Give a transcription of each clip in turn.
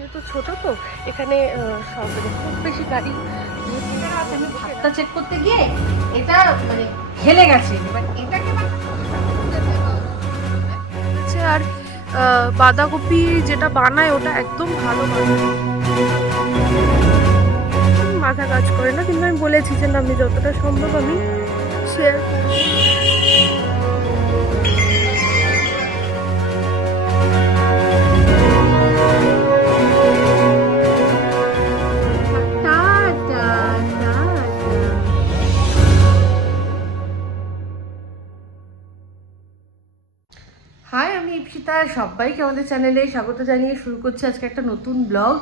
যেহেতু ছোট তো এখানে খুব বেশি গাড়ি ভাতটা চেক করতে গিয়ে এটা মানে হেলে গেছে। এবার এটাকে আর বাঁধাকপি যেটা বানায় ওটা একদম ভালো মাথা কাজ করে না কিন্তু আমি বলেছি যে না আমি যতটা সম্ভব আমি শেয়ার ইপসিতা সবাইকে আমাদের চ্যানেলে স্বাগত জানিয়ে শুরু করছি আজকে একটা নতুন ব্লগ।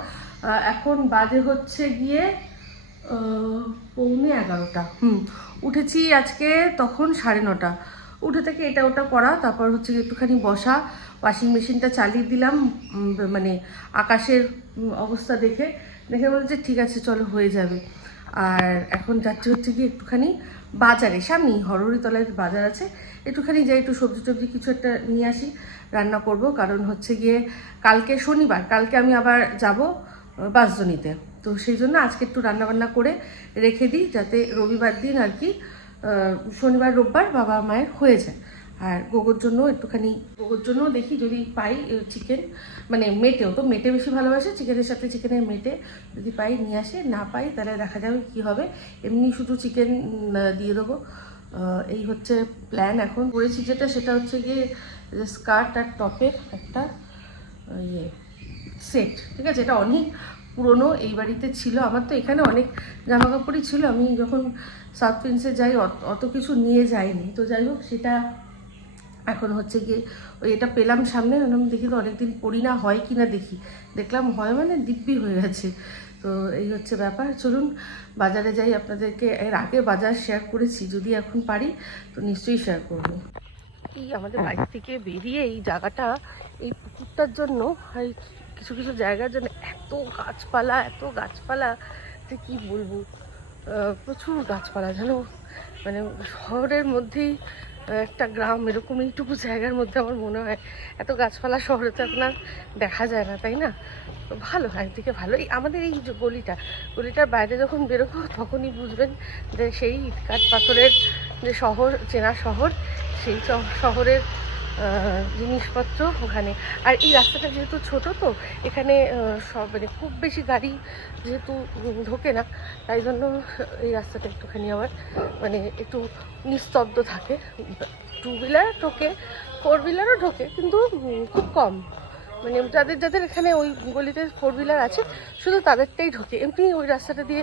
এখন বাজে হচ্ছে গিয়ে পৌনে এগারোটা। হুম, উঠেছি আজকে তখন সাড়ে নটা। উঠে থেকে এটা ওটা করা, তারপর হচ্ছে গিয়ে একটুখানি বসা ওয়াশিং মেশিনটা চালিয়ে দিলাম মানে আকাশের অবস্থা দেখে। দেখে বলছে, ঠিক আছে, চলো, হয়ে যাবে। আর এখন যাচ্ছে হচ্ছে কি একটুখানি বাজারে সামনেই হরহরিতলায় বাজার আছে। একটুখানি যাই, একটু সবজি টবজি কিছু একটা নিয়ে আসি, রান্না করব। কারণ হচ্ছে গিয়ে কালকে শনিবার, কালকে আমি আবার যাব বাসজনিতে। তো সেই জন্য আজকে একটু রান্নাবান্না করে রেখে দিই, যাতে রবিবার দিন আর কি শনিবার, রোববার বাবা মায়ের হয়ে যায়। আর গোগোর জন্য একটুখানি, গোগোর জন্য দেখি যদি পাই চিকেন মানে মেটেও তো মেটে বেশি ভালোবাসে চিকেনের সাথে চিকেনের মেটে যদি পাই, নিয়ে আসে, না পাই তাহলে দেখা যাবে কি হবে। এমনি শুধু চিকেন দিয়ে দেবো। এই হচ্ছে প্ল্যান এখন। করেছি যেটা, সেটা হচ্ছে গিয়ে স্কার্ট আর টপের একটা ইয়ে সেট ঠিক আছে? এটা অনেক পুরনো, এই বাড়িতে ছিল। আমার তো এখানে অনেক জামা কাপড়ই ছিল। আমি যখন সাউথ প্রিন্সে যাই অত- কিছু নিয়ে যাইনি। তো যাই হোক, সেটা এখন হচ্ছে গিয়ে ওই এটা পেলাম সামনে, আমি দেখি তো অনেকদিন পড়ি না, হয় কি না দেখি। দেখলাম, হয় মানে দিব্যি হয়ে গেছে। তো এই হচ্ছে ব্যাপার। চলুন, বাজারে যাই, আপনাদেরকে এর আগে বাজার শেয়ার করেছি, যদি এখন পারি, তো নিশ্চয়ই শেয়ার করব। এই আমাদের বাড়ি থেকে বেরিয়ে এই জায়গাটা, এই পুকুরটার জন্য এই কিছু কিছু জায়গার জন্য এত গাছপালা এত গাছপালা, যে কি বলব? প্রচুর গাছপালা, জানো? মানে শহরের মধ্যেই একটা গ্রাম এরকম এইটুকু জায়গার মধ্যে আমার মনে হয়। এত গাছপালা শহরে তো আপনার দেখা যায় না, তাই না? তো ভালো, একদিকে ভালো। এই আমাদের এই যে গলিটা, গলিটার বাইরে যখন বেরোবো, তখনই বুঝবেন যে সেই ইটকাট পাথরের যে শহর, চেনা শহর, সেই শহরের জিনিসপত্র ওখানে। আর এই রাস্তাটা যেহেতু ছোট তো, এখানে সব মানে খুব বেশি গাড়ি যেহেতু ঢোকে না, তাই জন্য এই রাস্তাটা একটুখানি আমার মানে একটু নিস্তব্ধ থাকে। টু হুইলার ঢোকে ফোর হুইলারও ঢোকে, কিন্তু খুব কম। মানে যাদের যাদের এখানে ওই গলিতে ফোর হুইলার আছে, শুধু তাদেরটাই ঢোকে। এমনি ওই রাস্তাটা দিয়ে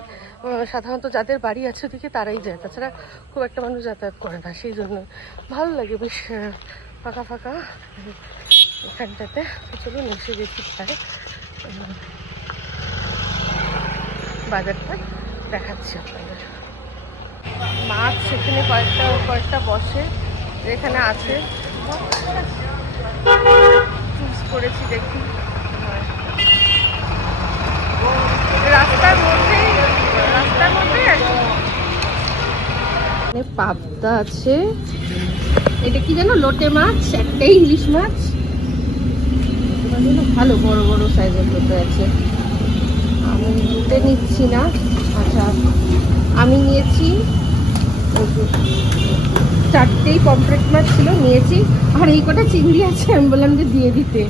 সাধারণত যাদের বাড়ি আছে ওদিকে তারাই যায়। তাছাড়া খুব একটা মানুষ যাতায়াত করে না, সেই জন্য ভালো লাগে বেশ ফাঁকা ফাঁকা। এখানটাতে চলুন এসে দেখি উম, বাজারটা দেখাচ্ছি আপনাদের। মাছ সেখানে কয়েকটা কয়েকটা বসে। এখানে আছে। চুজ করেছি দেখি। রাস্তার মধ্যেই রাস্তার। এখানে পাবদা আছে। এটা কি জানো? লোটে মাছ একটাই ইলিশ মাছ। ভালো বড় বড় সাইজের লোটে আছে। আমি লুটে নিচ্ছি না। আচ্ছা আমি নিয়েছি চারটেই পমফ্রেট মাছ ছিল, নিয়েছি। আর এই কটা চিংড়ি আছে, আমি বললাম যে দিয়ে দিতে।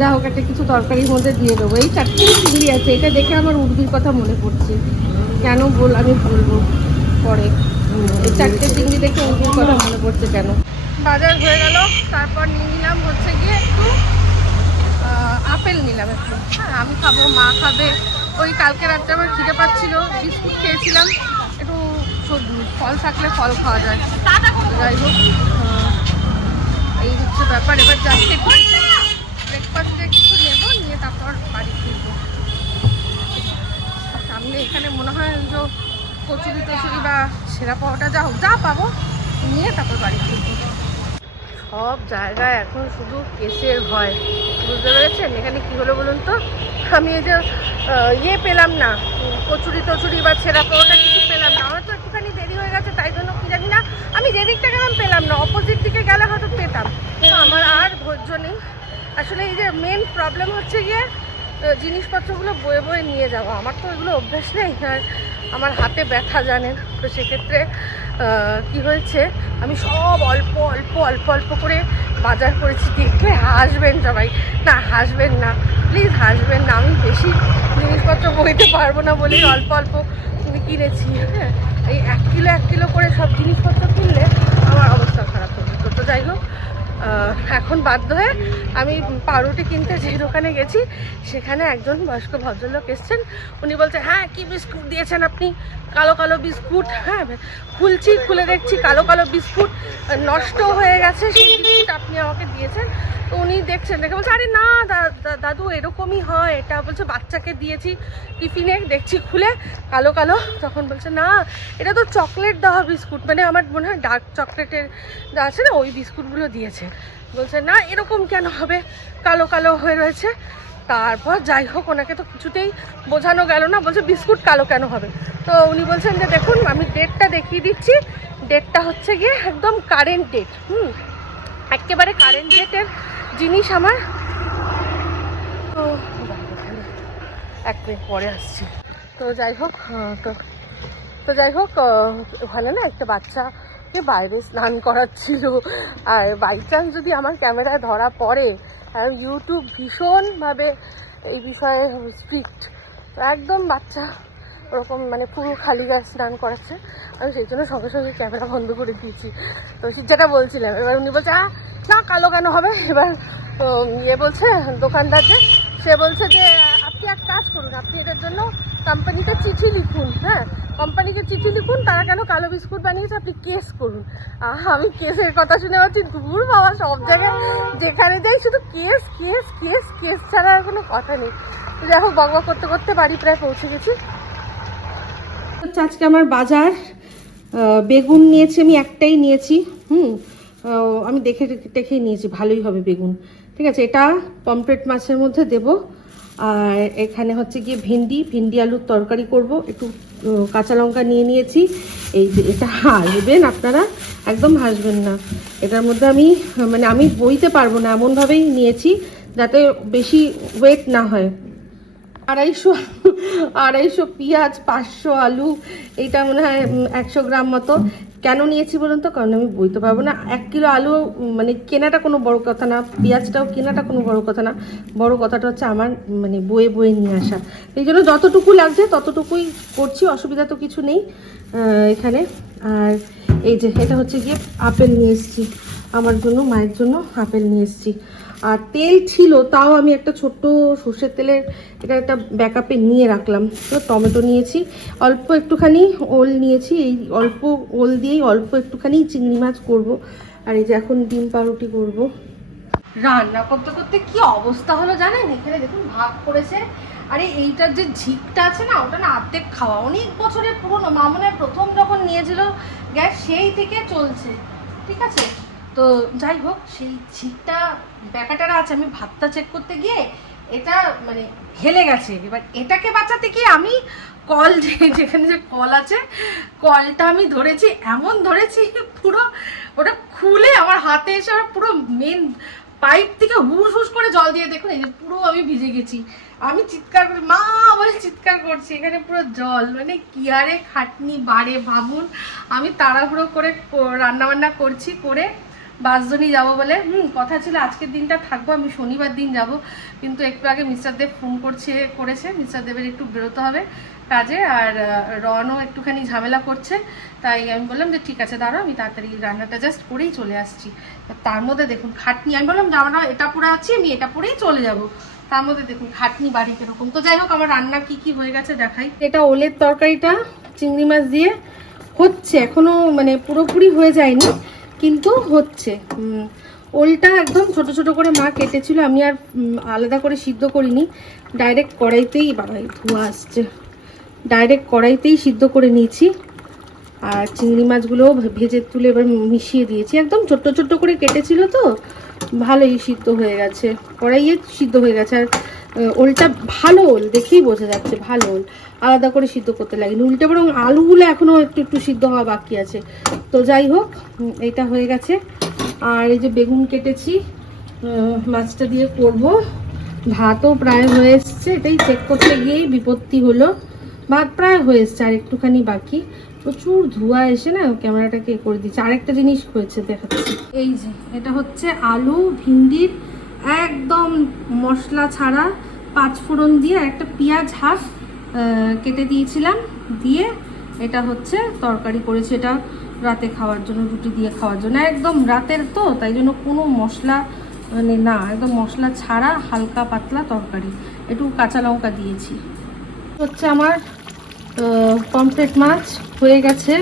যা হোক, একটা কিছু তরকারির মধ্যে দিয়ে দেবো। এই চারটেই চিংড়ি আছে, এটা দেখে আমার উর্দির কথা মনে পড়ছে। কেন বল, আমি বলব পরে। এই চারটে চিংড়ি দেখে উর্দির কথা মনে পড়ছে কেন? বাজার হয়ে গেল। তারপর নিয়ে নিলাম হচ্ছে গিয়ে একটু আপেল নিলাম একটু। হ্যাঁ আমি খাব, মা খাবে। ওই কালকে রাত্রে আমার খিদে পাচ্ছিল, বিস্কুট খেয়েছিলাম। একটু ফল থাকলে ফল খাওয়া যায়। যাই হোক এই হচ্ছে ব্যাপার। এবার যাচ্ছি ব্রেকফাস্টে কিছু নেব, নিয়ে তারপর বাড়ি ফিরবো। সামনে এখানে মনে হয় যে কচুরি টচুরি বা সেরা পাওয়াটা যা হোক, যা পাবো, নিয়ে তারপর বাড়ি ফিরবো। সব জায়গায় এখন শুধু কেসের ভয়। বুঝতে পেরেছেন? এখানে কি হলো বলুন তো? আমি এই যে ইয়ে পেলাম না, কচুরি টচুরি বা ছেঁড়া পাওয়াটা কিছু পেলাম না। আমার তো একটুখানি দেরি হয়ে গেছে, তাই জন্য কি জানি না, আমি যেদিকটা গেলাম পেলাম না অপোজিট দিকে গেলে হয়তো পেতাম। তো আমার আর ধৈর্য নেই। আসলে এই যে মেন প্রবলেম হচ্ছে গিয়ে জিনিসপত্রগুলো বয়ে বয়ে নিয়ে যাওয়া। আমার তো এগুলো অভ্যাস নেই। আর আমার হাতে ব্যথা জানেন। তো সেক্ষেত্রে কি হয়েছে? আমি সব অল্প অল্প অল্প অল্প করে বাজার করেছি। দেখলে হাসবেন সবাই। না, হাসবেন না। প্লিজ হাসবেন না। আমি বেশি জিনিসপত্র বইতে পারব না বলেই অল্প অল্প কিনেছি। হ্যাঁ এই এক কিলো এক কিলো করে সব জিনিসপত্র কিনলে আমার অবস্থা খারাপ হবে। তো তো যাই হোক এখন বাধ্য হয়ে আমি পাউরুটি কিনতে যে দোকানে গেছি, সেখানে একজন বয়স্ক ভদ্রলোক এসছেন। উনি বলছে হ্যাঁ কি বিস্কুট দিয়েছেন আপনি? কালো কালো বিস্কুট হ্যাঁ খুলছি, খুলে দেখছি, কালো কালো বিস্কুট নষ্ট হয়ে গেছে, সেই বিস্কুট আপনি আমাকে দিয়েছেন। তো উনি দেখছেন, দেখে বলছে, আরে না দাদু, এরকমই হয়। এটা বলছে, বাচ্চাকে দিয়েছি টিফিনে, দেখছি খুলে, কালো কালো। তখন বলছে, না, এটা তো চকলেট দেওয়া বিস্কুট। মানে আমার মনে হয় ডার্ক চকলেটের যা আছে না, ওই বিস্কুটগুলো দিয়েছে। বলছে, না, এরকম কেন হবে? কালো কালো হয়ে রয়েছে। তারপর যাই হোক, ওনাকে তো কিছুতেই বোঝানো গেল না, বলছে, বিস্কুট কালো কেন হবে? তো উনি বলছেন যে, দেখুন, আমি ডেটটা দেখিয়ে দিচ্ছি। ডেটটা হচ্ছে গিয়ে একদম কারেন্ট ডেট হুম, একেবারে কারেন্ট ডেটের জিনিস আমার। তো এক মিনিট পরে আসছি। তো যাই হোক তো তো যাই হোক ওখানে না, একটা বাচ্চাকে বাইরে স্নান করাচ্ছিল। আর বাই চান্স যদি আমার ক্যামেরায় ধরা পড়ে আর ইউটিউব ভীষণভাবে এই বিষয়ে স্ট্রিক্ট একদম বাচ্চা ওরকম মানে পুরো খালি গায়ে স্নান করাচ্ছে। আমি সেই জন্য সঙ্গে সঙ্গে ক্যামেরা বন্ধ করে দিয়েছি। তো যেটা বলছিলাম এবার উনি বলছে "আহ, না কালো কেন হবে? এবার ইয়ে বলছে দোকানদার যে সে বলছে যে আপনি এক কাজ করুন আপনি এটার জন্য কোম্পানিতে চিঠি লিখুন হ্যাঁ? কোম্পানিকে চিঠি লিখুন তারা কেন কালো বিস্কুট বানিয়েছে আপনি কেস করুন। আমি কেসের কথা শুনে পাচ্ছি দূর বাবা সব জায়গায় যেখানে যাই শুধু কেস কেস কেস কেস ছাড়া আর কোনো কথা নেই। তো দেখো বকবক করতে করতে বাড়ি প্রায় পৌঁছে গেছি। হচ্ছে আজকে আমার বাজার বেগুন নিয়েছি আমি, একটাই নিয়েছি, হুম আমি দেখে দেখেই নিয়েছি, ভালোই হবে বেগুন। ঠিক আছে, এটা পমপ্লেট মাছের মধ্যে দেব। আর এখানে হচ্ছে গিয়ে ভেন্ডি ভেন্ডি আলুর তরকারি করব। একটু কাঁচা লঙ্কা নিয়ে নিয়েছি। এই যে, এটা হাসবেন আপনারা, একদম হাসবেন না। এটার মধ্যে আমি মানে আমি বইতে পারব না, এমনভাবেই নিয়েছি, যাতে বেশি ওয়েট না হয়। আড়াইশো আড়াইশো পেঁয়াজ, পাঁচশো আলু, এইটা মনে হয় একশো গ্রাম মতো। কেন নিয়েছি বলুন তো? কারণ আমি বইতে পারব না। এক কিলো আলু মানে কেনাটা কোনো বড় কথা না। পেঁয়াজটাও কেনাটা কোনো বড় কথা না। বড় কথাটা হচ্ছে আমার মানে বয়ে বয়ে নিয়ে আসা। এই জন্য যতটুকু লাগছে, ততটুকুই করছি। অসুবিধা তো কিছু নেই এখানে। আর এই যে, এটা হচ্ছে গিয়ে আপেল নিয়ে এসেছি। আমার জন্য, মায়ের জন্য আপেল নিয়ে এসেছি। আর তেল ছিল, তাও আমি একটা ছোট্ট সর্ষের তেলের এটা একটা ব্যাকআপে নিয়ে রাখলাম। তো টমেটো নিয়েছি, অল্প একটুখানি ওল নিয়েছি, এই অল্প ওল দিয়েই অল্প একটুখানি চিংড়ি মাছ করব। আর এই যে এখন ডিম পাউরুটি করব। রান্না করতে করতে কি অবস্থা হলো জানেন? এখানে দেখুন ভাগ করেছে। আরে এইটার যে ঝিকটা আছে না, ওটা না অর্ধেক খাওয়া। অনেক বছরের পুরনো, মামনের প্রথম যখন নিয়েছিল গ্যাস, সেই থেকে চলছে। ঠিক আছে? তো যাই হোক, সেই ছিটটা ব্যাকাটারা আছে, আমি ভাতটা চেক করতে গিয়ে এটা মানে হেলে গেছে। এবার এটাকে বাঁচাতে গিয়ে আমি কল যে, যেখানে যে কল আছে, কলটা আমি ধরেছি, এমন ধরেছি পুরো ওটা খুলে আমার হাতে এসে আমার পুরো মেন পাইপ থেকে হুস হুস করে জল দিয়ে দেখুন, এই যে পুরো আমি ভিজে গেছি। আমি চিৎকার করি, মা, বলে চিৎকার করছি, এখানে পুরো জল মানে কি আরে খাটনি বাড়ে ভাবুন। আমি তাড়াহুড়ো করে রান্না বান্না করছি, করে বাসজনই যাব বলে, হুম, কথা ছিল, আজকের দিনটা থাকব, আমি শনিবার দিন যাব। কিন্তু একটু আগে মিস্টার দেব ফোন করছে, করেছে, মিস্টার দেবের একটু বেরোতে হবে কাজে, আর রনও একটুখানি ঝামেলা করছে। তাই আমি বললাম যে, ঠিক আছে দাঁড়ো আমি তাড়াতাড়ি রান্নাটা জাস্ট করেই চলে আসছি। তার মধ্যে দেখুন, খাটনি, আমি বললাম জামাটা এটা পরে আছি, আমি এটা পরেই চলে যাব। তার মধ্যে দেখুন, খাটনি, বাড়ি কীরকম। তো যাই হোক, আমার রান্না কি কি হয়ে গেছে দেখাই। এটা ওলের তরকারিটা, চিংড়ি মাছ দিয়ে হচ্ছে, এখনও মানে পুরোপুরি হয়ে যায়নি। কিন্তু হচ্ছে ওলটা একদম ছোট ছোট করে মা কেটেছিল, আমি আর আলাদা করে সিদ্ধ করিনি ডাইরেক্ট কড়াইতেই বাবা এই ধোঁয়া আসছে। ডাইরেক্ট কড়াইতেই সিদ্ধ করে নিয়েছি, আর চিংড়ি মাছগুলোও ভেজে তুলে এবার মিশিয়ে দিয়েছি। একদম ছোট্ট ছোট্ট করে কেটেছিল তো, ভালোই সিদ্ধ হয়ে গেছে, কড়াইয়ে সিদ্ধ হয়ে গেছে। আর ওলটা ভালো ওল, দেখেই বোঝা যাচ্ছে ভালো ওল। আলাদা করে সিদ্ধ করতে লাগেনি উল্টে, বরং আলুগুলো এখনও একটু একটু সিদ্ধ হওয়া বাকি আছে। তো যাই হোক এটা হয়ে গেছে। আর এই যে বেগুন কেটেছি মাছটা দিয়ে করব। ভাতও প্রায় হয়ে এসছে, এটাই চেক করতে গিয়েই বিপত্তি হলো। ভাত প্রায় হয়ে এসছে, আর একটুখানি বাকি। প্রচুর ধোঁয়া এসে না ক্যামেরাটাকে করে দিচ্ছে। আরেকটা জিনিস হয়েছে দেখাচ্ছি। এই যে, এটা হচ্ছে আলু, ভিন্ডির একদম মশলা ছাড়া পাঁচ ফোড়ন দিয়ে একটা পেঁয়াজ হাফ কেটে দিয়েছিলাম। দিয়ে এটা হচ্ছে তরকারি করেছি। এটা রাতে খাওয়ার জন্য, রুটি দিয়ে খাওয়ার জন্য। একদম রাতের তো, তাই জন্য কোনো মশলা মানে না, একদম মশলা ছাড়া হালকা পাতলা তরকারি। একটু কাঁচা লঙ্কা দিয়েছি। হচ্ছে আমার পমফ্রেট মাছ হয়ে গেছে।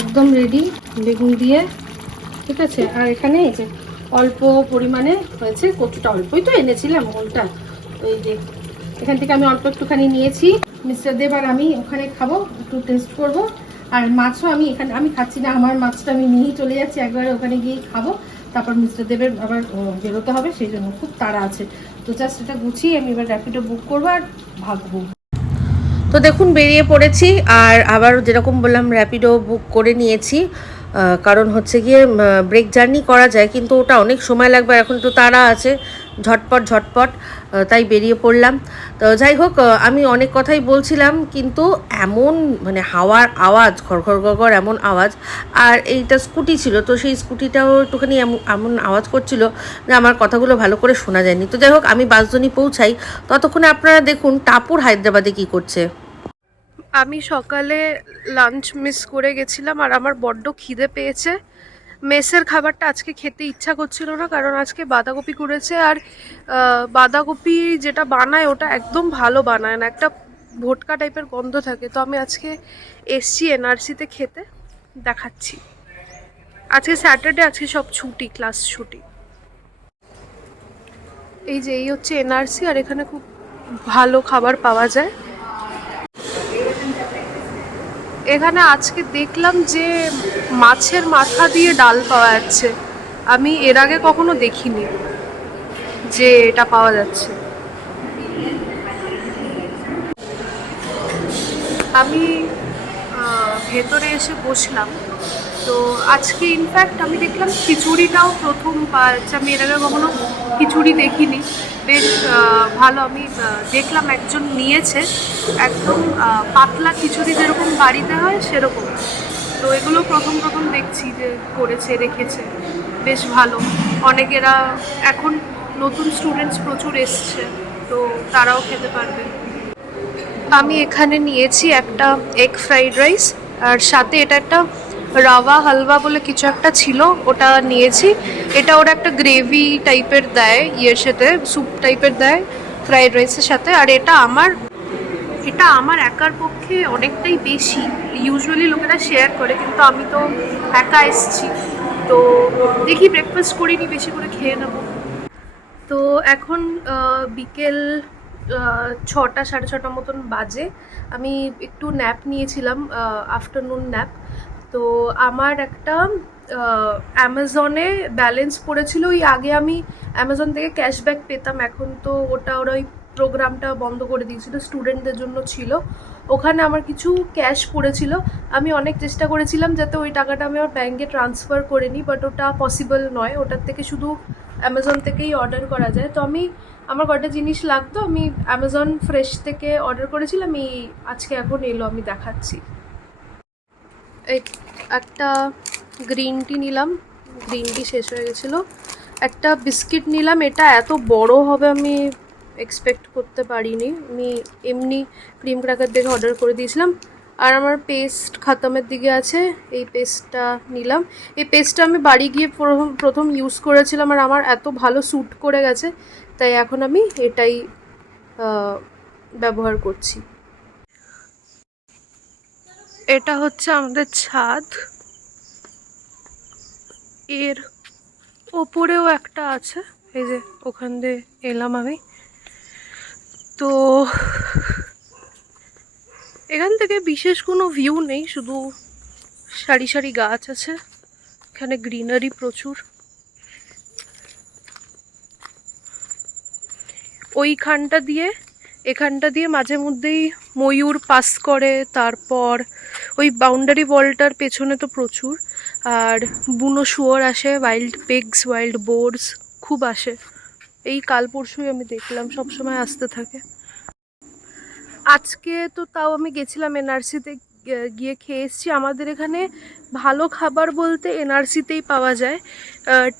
একদম রেডি বেগুন দিয়ে। ঠিক আছে? আর এখানে এই যে অল্প পরিমাণে হয়েছে কচুটা অল্পই তো এনেছিলাম ওলটা ওই যে এখান থেকে আমি অল্প একটুখানি নিয়েছি। মিস্টার দেব আর আমি ওখানে খাব, একটু টেস্ট করব। আর মাছও আমি এখানে, আমি খাচ্ছি না, আমার মাছটা আমি নিয়েই চলে যাচ্ছি, একবারে ওখানে গিয়েই খাব। তারপর মিস্টার দেবের আবার বেরোতে হবে, সেই জন্য খুব তাড়া আছে। তো জাস্ট এটা গুছিয়ে আমি এবার র্যাপিডো বুক করব আর ভাগবো। তো দেখুন, বেরিয়ে পড়েছি, আর আবার যেরকম বললাম র্যাপিডো বুক করে নিয়েছি। কারণ হচ্ছে গিয়ে ব্রেক জার্নি করা যায়, কিন্তু ওটা অনেক সময় লাগবে। এখন তো তারা আছে, ঝটপট ঝটপট তাই বেরিয়ে পড়লাম। তো যাই হোক আমি অনেক কথাই বলছিলাম, কিন্তু এমন মানে হাওয়ার আওয়াজ ঘর ঘর এমন আওয়াজ, আর এইটা স্কুটি ছিল, তো সেই স্কুটিটাও একটুখানি এমন এমন আওয়াজ করছিল যে আমার কথাগুলো ভালো করে শোনা যায়নি। তো যাই হোক, আমি বাসজনী পৌঁছাই। ততক্ষণে আপনারা দেখুন, টাপুর হায়দ্রাবাদে কি করছে। আমি সকালে লাঞ্চ মিস করে গেছিলাম আর আমার বড্ড খিদে পেয়েছে। মেসের খাবারটা আজকে খেতে ইচ্ছা করছিল না, কারণ আজকে বাঁধাকপি করেছে আর বাঁধাকপি যেটা বানায় ওটা একদম ভালো বানায় না, একটা ভোটকা টাইপের গন্ধ থাকে। তো আমি আজকে এসছি এনআরসিতে খেতে, দেখাচ্ছি। আজকে স্যাটারডে আজকে সব ছুটি ক্লাস ছুটি। এই যে, এই হচ্ছে এনআরসি আর এখানে খুব ভালো খাবার পাওয়া যায়। এখানে আজকে দেখলাম যে মাছের মাথা দিয়ে ডাল পাওয়া যাচ্ছে। আমি এর আগে কখনো দেখিনি যে এটা পাওয়া যাচ্ছে। আমি ভেতরে এসে বসলাম। তো আজকে ইনফ্যাক্ট আমি দেখলাম খিচুড়িটাও প্রথম পাওয়া যাচ্ছে আমি এর আগে কখনো খিচুড়ি দেখিনি। বেশ ভালো, আমি দেখলাম একজন নিয়েছে। একদম পাতলা খিচুড়ি যেরকম বাড়িতে হয়, সেরকম। তো এগুলো প্রথম প্রথম দেখছি যে করেছে, রেখেছে। বেশ ভালো। অনেকেরা এখন নতুন স্টুডেন্টস প্রচুর এসছে, তো তারাও খেতে পারবে। আমি এখানে নিয়েছি একটা এগ ফ্রাইড রাইস আর সাথে এটা একটা রাওয়া হালবা বলে কিছু একটা ছিল, ওটা নিয়েছি। এটা ওরা একটা গ্রেভি টাইপের দেয়, ইয়ের সাথে, স্যুপ টাইপের দেয়, ফ্রাইড রাইসের সাথে। আর এটা আমার এটা আমার একার পক্ষে অনেকটাই বেশি। ইউজুয়ালি লোকেরা শেয়ার করে, কিন্তু আমি তো একা এসছি। তো দেখি ব্রেকফাস্ট করিনি, বেশি করে খেয়ে নেব। তো এখন বিকেল ছটা, সাড়ে ছটা মতন বাজে। আমি একটু ন্যাপ নিয়েছিলাম আফটারনুন ন্যাপ তো আমার একটা অ্যামাজনে ব্যালেন্স পড়েছিল। ওই আগে আমি অ্যামাজন থেকে ক্যাশব্যাক পেতাম, এখন তো ওটা ওরা ওই প্রোগ্রামটা বন্ধ করে দিয়েছিল স্টুডেন্টদের জন্য ছিল। ওখানে আমার কিছু ক্যাশ পড়েছিল। আমি অনেক চেষ্টা করেছিলাম যাতে ওই টাকাটা আমি আমার ব্যাঙ্কে ট্রান্সফার করে নিই বাট ওটা পসিবল নয়। ওটার থেকে শুধু অ্যামাজন থেকেই অর্ডার করা যায়। তো আমি, আমার কটা জিনিস লাগতো, আমি অ্যামাজন ফ্রেশ থেকে অর্ডার করেছিলাম, এই আজকে এখন এলো, আমি দেখাচ্ছি। একটা গ্রিন টি নিলাম। গ্রিন টি শেষ হয়ে গেছিল। একটা বিস্কিট নিলাম। এটা এত বড় হবে আমি এক্সপেক্ট করতে পারিনি। আমি এমনি ক্রিম ক্র্যাকার দেখে অর্ডার করে দিয়েছিলাম। আর আমার পেস্ট খাতামের দিকে আছে। এই পেস্টটা নিলাম। এই পেস্টটা আমি বাড়ি গিয়ে প্রথম প্রথম ইউজ করেছিলাম আর আমার এত ভালো স্যুট করে গেছে। তাই এখন আমি এটাই ব্যবহার করছি। এটা হচ্ছে আমাদের ছাদ। এর ওপরেও একটা আছে। এই যে ওখান দিয়ে এলাম আমি। তো এখান থেকে বিশেষ কোনো ভিউ নেই, শুধু সারি সারি গাছ আছে। এখানে গ্রিনারি প্রচুর। ওইখানটা দিয়ে, এখানটা দিয়ে মাঝে মধ্যেই ময়ূর পাস করে, তারপর ওই বাউন্ডারি বলটার পেছনে তো প্রচুর, আর বুনো শুয়োর আসে ওয়াইল্ড পিগস ওয়াইল্ড বোর্ডস খুব আসে। এই কাল পরশুই আমি দেখলাম সব সময় আসতে থাকে। আজকে তো তাও আমি গেছিলাম এনআরসিতে, গিয়ে খেয়ে আমাদের এখানে ভালো খাবার বলতে এনআরসিতেই পাওয়া যায়।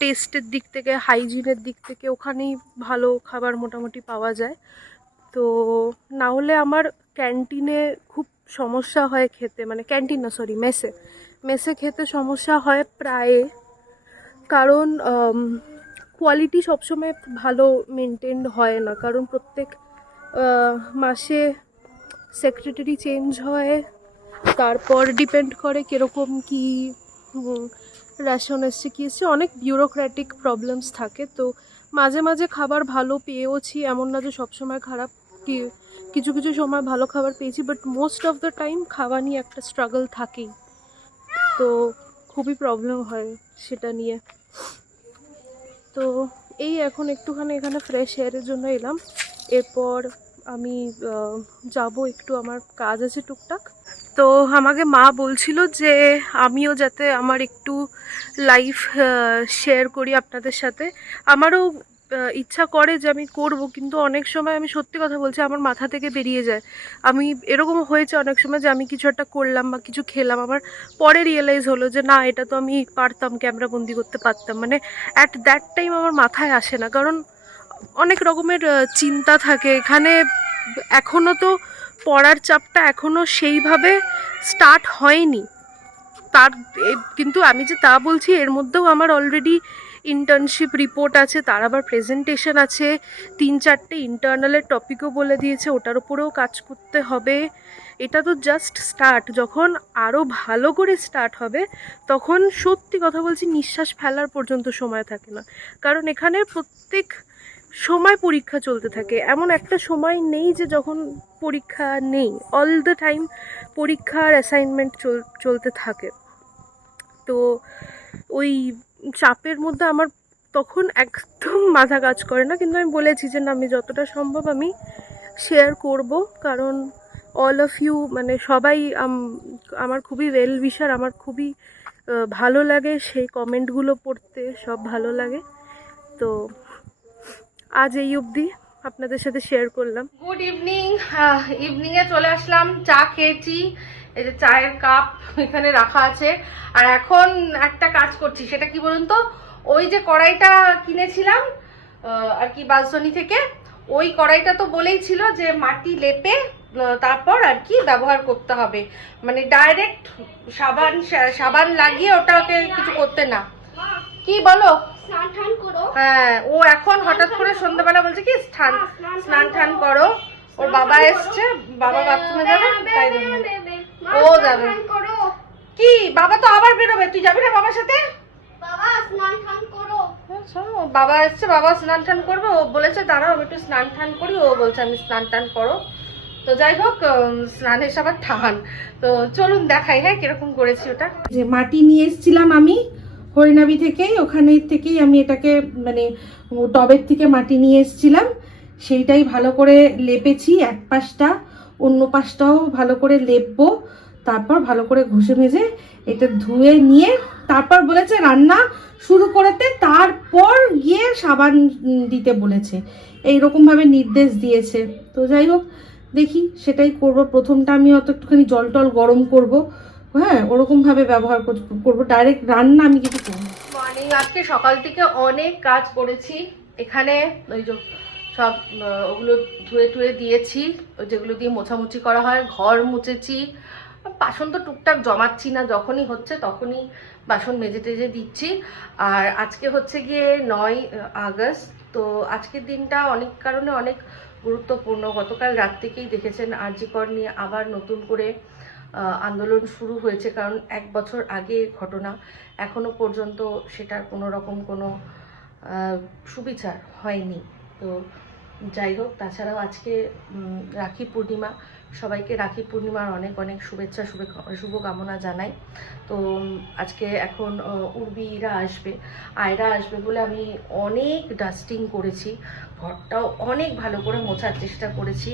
টেস্টের দিক থেকে, হাইজিনের দিক থেকে ওখানেই ভালো খাবার মোটামুটি পাওয়া যায়। তো না হলে আমার ক্যান্টিনে খুব সমস্যা হয় খেতে মানে ক্যান্টিন না সরি মেসে মেসে খেতে সমস্যা হয় প্রায়, কারণ কোয়ালিটি সবসময় ভালো মেনটেন হয় না। কারণ প্রত্যেক মাসে সেক্রেটারি চেঞ্জ হয়, তারপর ডিপেন্ড করে কীরকম কী রেশন এসছে, কী এসছে। অনেক বিউরোক্র্যাটিক প্রবলেমস থাকে। তো মাঝে মাঝে খাবার ভালো পেয়েওছি, এমন না যে সবসময় খারাপ কি কিছু কিছু সময় ভালো খাবার পেয়েছি but most of the time খাওয়া নিয়ে একটা স্ট্রাগল থাকেই। তো খুবই প্রবলেম হয় সেটা নিয়ে। তো এই এখন একটুখানি এখানে ফ্রেশ এয়ারের জন্য এলাম। এরপর আমি যাব একটু, আমার কাজ আছে টুকটাক। তো আমাকে মা বলছিল যে আমিও যাতে আমার একটু লাইফ শেয়ার করি আপনাদের সাথে। আমারও ইচ্ছা করে যে আমি করব, কিন্তু অনেক সময় আমি সত্যি কথা বলছি, আমার মাথা থেকে বেরিয়ে যায়। আমি এরকম হয়েছে অনেক সময় যে আমি কিছু একটা করলাম বা কিছু খেলাম, আমার পরে রিয়েলাইজ হলো যে না, এটা তো আমি পারতাম ক্যামেরা বন্দি করতে পারতাম। মানে অ্যাট দ্যাট টাইম আমার মাথায় আসে না, কারণ অনেক রকমের চিন্তা থাকে। এখানে এখনও তো পড়ার চাপটা এখনও সেইভাবে স্টার্ট হয়নি। তার কিন্তু আমি যে তা বলছি, এর মধ্যেও আমার অলরেডি ইন্টার্নশিপ রিপোর্ট আছে, তার আবার প্রেজেন্টেশন আছে। তিন চারটে ইন্টারনালের টপিকও বলে দিয়েছে, ওটার উপরেও কাজ করতে হবে। এটা তো জাস্ট স্টার্ট যখন আরও ভালো করে স্টার্ট হবে, তখন সত্যি কথা বলছি নিঃশ্বাস ফেলার পর্যন্ত সময় থাকে না। কারণ এখানে প্রত্যেক সময় পরীক্ষা চলতে থাকে। এমন একটা সময় নেই যে যখন পরীক্ষা নেই অল দ্য টাইম পরীক্ষার অ্যাসাইনমেন্ট চল, চলতে থাকে। তো ওই চাপের মধ্যে আমার তখন একদম মাথা কাজ করে না, কিন্তু আমি বলেছি যে না, আমি যতটা সম্ভব আমি শেয়ার করব, কারণ অল অফ ইউ মানে সবাই আমার খুবই ওয়েল উইশার আমার খুবই ভালো লাগে সেই কমেন্টগুলো পড়তে, সব ভালো লাগে। তো আজ এই অবধি আপনাদের সাথে শেয়ার করলাম। গুড ইভিনিং ইভিনিং এ চলে আসলাম, চা খেয়েছি। এই যে চায়ের কাপ এখানে রাখা আছে। আর এখন একটা কাজ করছি সেটা কি বলুন তো? ওই যে কড়াইটা কিনেছিলাম আর কি বালসনি থেকে ওই কড়াইটা তো বলেই ছিল যে মাটি লেপে তারপর আর কি ব্যবহার করতে হবে। মানে ডাইরেক্ট সাবান সাবান লাগিয়ে ওটাকে কিছু করতে না। কি বলো? স্নান হ্যাঁ ও এখন হঠাৎ করে সন্ধ্যাবেলা বলছে কি স্নান স্নান টান করো। ওর বাবা এসছে বাবা বাথরুমে যাবে তাই জন্য। ও যাবে। কি? বাবা তো আবার বেরোবে। তুই যাবি না বাবার সাথে? বাবা স্নান টান করো। হ্যাঁ, বাবা এসছে। বাবা স্নান টান করবে। ও বলেছে দাঁড়াও আমি একটু স্নান টান করি। ও বলছে আমি স্নান টান করো। তো যাই হোক স্নানের সবার ঠান তো চলুন দেখাই হ্যাঁ কীরকম করেছি ওটা। যে মাটি নিয়ে এসেছিলাম আমি হরিনাবি থেকেই ওখানে থেকেই আমি এটাকে মানে টবের থেকে মাটি নিয়ে এসেছিলাম। সেইটাই ভালো করে লেপেছি এক পাশটা। অন্য পাশটাও ভালো করে লেপবো, তারপর ভালো করে ঘষে মেজে এটা ধুয়ে নিয়ে তারপর বলেছে রান্না শুরু করতে, তারপর গিয়ে সাবান দিতে বলেছে। এই এইরকমভাবে নির্দেশ দিয়েছে। তো যাই হোক, দেখি সেটাই করব। প্রথমটা আমি অত একটুখানি জল টল গরম করব। হ্যাঁ ওরকম ভাবে ব্যবহার কর- করব। ডাইরেক্ট রান্না আমি কিছু করব মর্নিং আজকে সকাল থেকে অনেক কাজ করেছি। এখানে ওই যে সব ওগুলো ধুয়ে টুয়ে দিয়েছি, ওই যেগুলো দিয়ে মোছামুছি করা হয়, ঘর মুছেছি। বাসন তো টুকটাক জমাচ্ছি না, যখনই হচ্ছে তখনই বাসন মেজে টেজে দিচ্ছি। আর আজকে হচ্ছে গিয়ে নয় আগস্ট, তো আজকের দিনটা অনেক কারণে অনেক গুরুত্বপূর্ণ। গতকাল রাত থেকেই দেখেছেন আরজিকর নিয়ে আবার নতুন করে আন্দোলন শুরু হয়েছে, কারণ এক বছর আগে ঘটনা। এখনও পর্যন্ত সেটার কোনো রকম কোনো সুবিচার হয়নি। তো যাই হোক, তাছাড়াও আজকে রাখি পূর্ণিমা, সবাইকে রাখি পূর্ণিমার অনেক অনেক শুভেচ্ছা, শুভে, শুভকামনা জানাই। তো, আজকে এখন উর্বিরা আসবে, আয়রা আসবে বলে আমি অনেক ডাস্টিং করেছি, ঘরটাও অনেক ভালো করে মোছার চেষ্টা করেছি,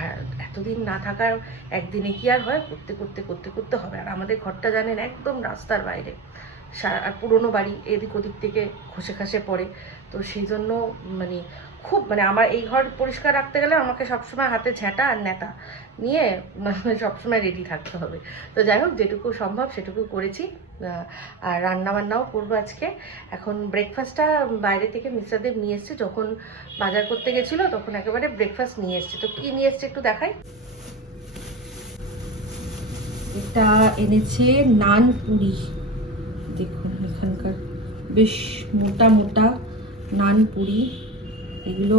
আর এতদিন না থাকার একদিনে কি আর হয়? করতে করতে করতে করতে হবে, আর আমাদের ঘরটা জানেন একদম রাস্তার বাইরে, সারা পুরোনো বাড়ি এদিক ওদিক থেকে খসে খাসে পড়ে, তো সেই জন্য মানে খুব মানে আমার এই ঘর পরিষ্কার রাখতে গেলে আমাকে সবসময় হাতে ঝ্যাঁটা আর নেতা নিয়ে সবসময় রেডি থাকতে হবে। তো যাই হোক, যেটুকু সম্ভব সেটুকু করেছি। আর রান্না বান্নাও করব আজকে। এখন ব্রেকফাস্টটা বাইরে থেকে মিস্টারদেব নিয়ে এসছে। যখন বাজার করতে গেছিল, তখন একেবারে ব্রেকফাস্ট নিয়ে এসছে। তো কী নিয়ে এসছে একটু দেখাই। এটা এনেছে নান পুরি। দেখুন এখানকার বেশ মোটা মোটা নান পুরি। এগুলো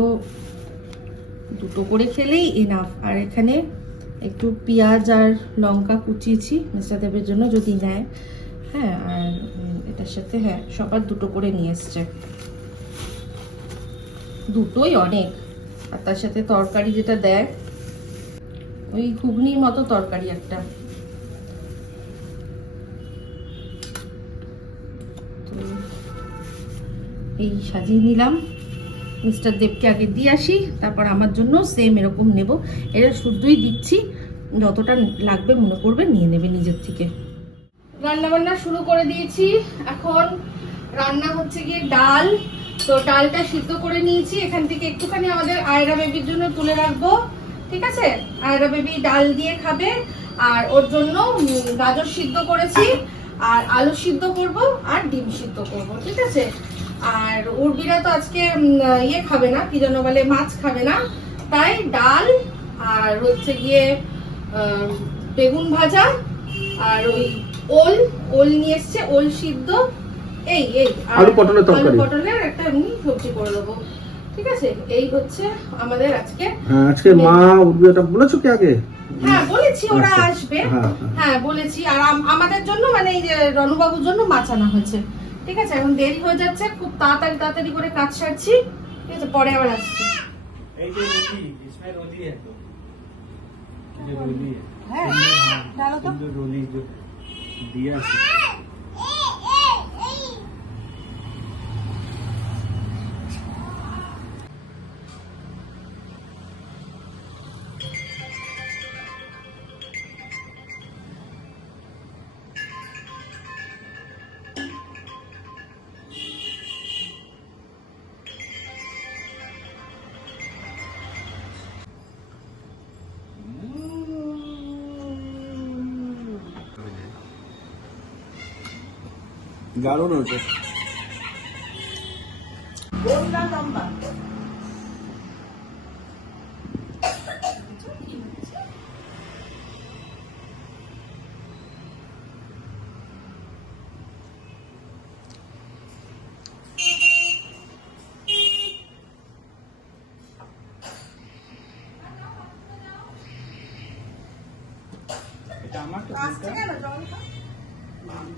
দুটো করে খেলেই এনাফ আর এখানে একটু পেঁয়াজ আর লঙ্কা কুচিয়েছি মিস্টার দেবের জন্য যদি নেয়। হ্যাঁ আর এটার সাথে হ্যাঁ সবার দুটো করে নিয়ে এসছে। দুটোই অনেক। আর তার সাথে তরকারি যেটা দেয়, ওই ঘুগনির মতো তরকারি একটা। এই সাজিয়ে নিলাম। মিস্টার দেবকে আগে দিয়ে আসি, তারপর আমার জন্য সেম এরকম নেব। এটা শুদ্ধই দিচ্ছি, যতটা লাগবে মনে করবে নিয়ে নেবে নিজের থেকে। রান্না বান্না শুরু করে দিয়েছি। এখন রান্না হচ্ছে গিয়ে ডাল। তো ডালটা সিদ্ধ করে নিয়েছি। এখান থেকে একটুখানি আমাদের আয়রা বেবির জন্য তুলে রাখব। ঠিক আছে? আয়রা বেবি ডাল দিয়ে খাবে। আর ওর জন্য গাজর সিদ্ধ করেছি। আর আলু সিদ্ধ করব আর ডিম সিদ্ধ করব। ঠিক আছে? আর উর্বিরা তো আজকে ইয়ে খাবে না কি যেন বলে মাছ খাবে না। তাই ডাল আর হচ্ছে গিয়ে বেগুন ভাজা আর ওই ওল ওল নিয়ে এসছে ওল সিদ্ধ। এই এই আর আলু পটলের তরকারি। আলু পটলের একটা এমনি সবজি করে দেবো। ঠিক আছে? এই হচ্ছে আমাদের আজকে হ্যাঁ আজকে মা এটা বলেছ কি আগে? হ্যাঁ বলেছি ওরা আচ্ছা। আসবে। হ্যাঁ হ্যাঁ। হ্যাঁ বলেছি। আর আমাদের জন্য মানে এই যে রনুবাবুর জন্য মাছ আনা হয়েছে। ঠিক আছে এখন দেরি হয়ে যাচ্ছে খুব তাড়াতাড়ি তাড়াতাড়ি করে কাজ সারছি ঠিক আছে পরে আবার আসছি এই যে রুটি इसमें रोली है तो जो रोली है है? हाँ, डालो तो। जो रोली जो दिया है দারুণ হয়েছে আমার তো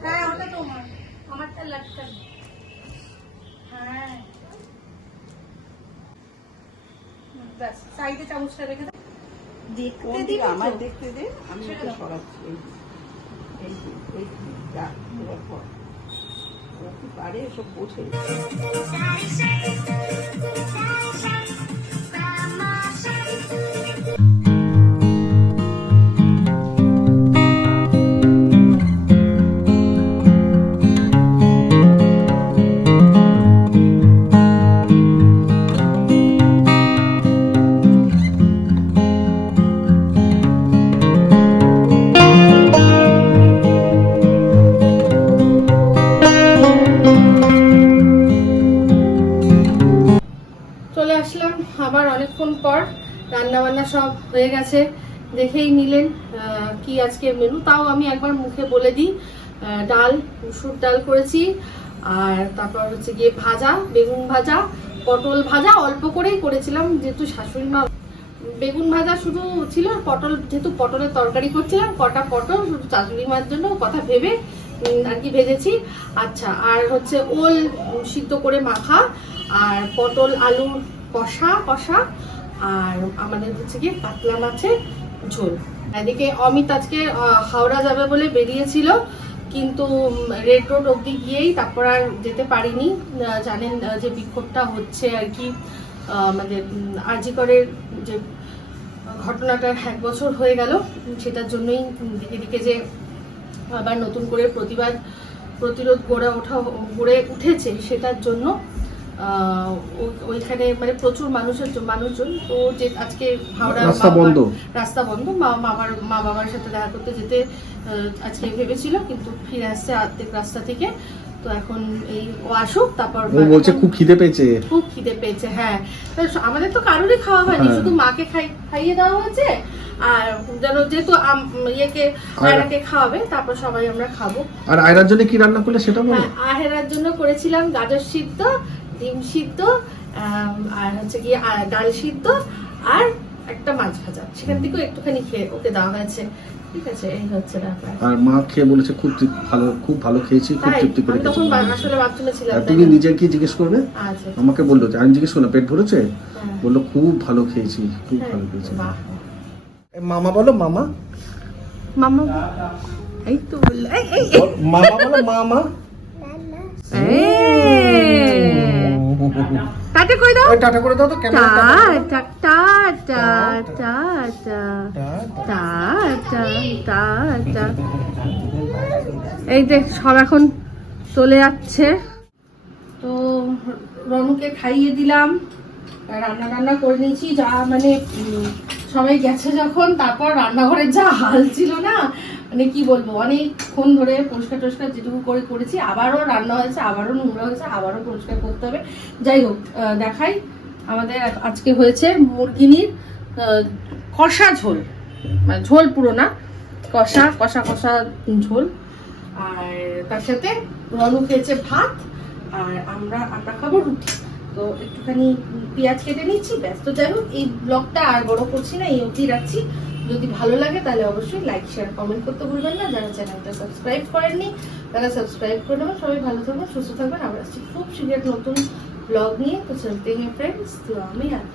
হ্যাঁ ওটা তোমার। আমারটা লাগছে হ্যাঁ ব্যাস সাইডে চামচটা রেখে কোন আমার দেখতে দে আমি এটা সরাচ্ছি এই এই যে, এই যে, যা, এবার কর। ওরা কি পারে এসব বোঝে পর রান্না বান্না সব হয়ে গেছে। দেখেই নিলেন কি আজকে মেনু তাও আমি একবার মুখে বলে দিই ডাল, মুসুর ডাল করেছি, আর তারপর হচ্ছে গিয়ে ভাজা, বেগুন ভাজা, পটল ভাজা, অল্প করেই করেছিলাম, যেহেতু শাশুড়ি মা বেগুন ভাজা শুধু ছিল পটল যেহেতু পটলের তরকারি করছিলাম, কটা পটল, শুধু শাশুড়ি মার জন্য কথা ভেবে আর কি ভেজেছি। আচ্ছা আর হচ্ছে ওল সিদ্ধ করে মাখা, আর পটল, আলুর কষা কষা আর আমাদের হচ্ছে গিয়ে কাতলা মাছের ঝোল। এদিকে অমিত আজকে হাওড়া যাবে বলে বেরিয়েছিল, কিন্তু রেড রোড অবধি গিয়েই তারপর আর যেতে পারিনি। জানেন যে বিক্ষোভটা হচ্ছে আর কি আমাদের আরজিকরের যে ঘটনাটা এক বছর হয়ে গেল, সেটার জন্যই দিকে দিকে যে আবার নতুন করে প্রতিবাদ প্রতিরোধ গড়ে ওঠা, গড়ে উঠেছে, সেটার জন্য ওইখানে মানে প্রচুর মানুষের মানুষজন। তো যে আজকে হাওড়া রাস্তা বন্ধ। রাস্তা বন্ধ। মা মামার মা বাবার সাথে দেখা করতে যেতে আজকে ভেবেছিল কিন্তু ফিরে আসছে অর্ধেক রাস্তা থেকে। তো এখন এই ও আসুক তারপর ও বলছে খুব খিদে পেয়েছে। খুব খিদে পেয়েছে হ্যাঁ। আমাদের তো কারোরই খাওয়া হয়নি হ্যাঁ। শুধু মাকে খাই খাইয়ে দেওয়া হয়েছে আর যেন যেহেতু ইয়েকে আয়রাকে খাওয়াবে তারপর সবাই আমরা খাব। আর আয়রার জন্য কি রান্না করলে সেটা বলো? হ্যাঁ, আহেরার জন্য করেছিলাম গাজর সিদ্ধ ডিম সিদ্ধ আর হচ্ছে গিয়ে ডাল সিদ্ধ আর একটা মাছ ভাজা। সেখান থেকেও একটুখানি খেয়ে ওকে দেওয়া হয়েছে। ঠিক আছে এই হচ্ছে ব্যাপার। আর মা খেয়ে বলেছে খুব ভালো খুব ভালো খেয়েছি খুব তৃপ্তি করে আমি তখন আসলে বাথরুমে ছিলাম তুমি নিজে কি জিজ্ঞেস করবে? আচ্ছা। আমাকে বলল যে আমি জিজ্ঞেস করলাম পেট ভরেছে? হ্যাঁ। বলল খুব ভালো খেয়েছি খুব হ্যাঁ, ভালো খেয়েছি। মামা বলো মামা। মামা এই তো বলল বল, মামা বলো মামা। টাটা করে দাও। টাটা করে দাও তো টাটা টাটা টাটা টাটা এই দেখ সব এখন চলে যাচ্ছে। তো রনুকে খাইয়ে দিলাম। রান্না টান্না করে নিয়েছি যা মানে সবাই গেছে যখন তারপর রান্নাঘরের যা হাল ছিল না মানে কি বলব, অনেকক্ষণ ধরে পরিষ্কার টরিষ্কার যেটুকু করে করেছি, আবারও রান্না হয়েছে, আবারও নোংরা হয়েছে, আবারও পরিষ্কার করতে হবে। যাই হোক দেখাই আমাদের আজকে হয়েছে মুরগিনির কষা ঝোল। মানে ঝোল পুরো না, কষা কষা কষা ঝোল। আর তার সাথে রনু খেয়েছে ভাত, আর আমরা আমরা খাব রুটি। তো একটুখানি পেঁয়াজ কেটে নিচ্ছি ব্যস্ত যাই হোক, এই ব্লগটা আর বড় করছি না, এই অবধি রাখছি। যদি ভালো লাগে তাহলে অবশ্যই লাইক শেয়ার কমেন্ট করতে ভুলবেন না। যারা চ্যানেলটা সাবস্ক্রাইব করেননি, তারা সাবস্ক্রাইব করে নেবেন। সবাই ভালো থাকবেন, সুস্থ থাকবেন। আমরা আসছি খুব শীঘ্র নতুন ব্লগ নিয়ে। তো চলতে হ্যাঁ ফ্রেন্ডস তো আমি আর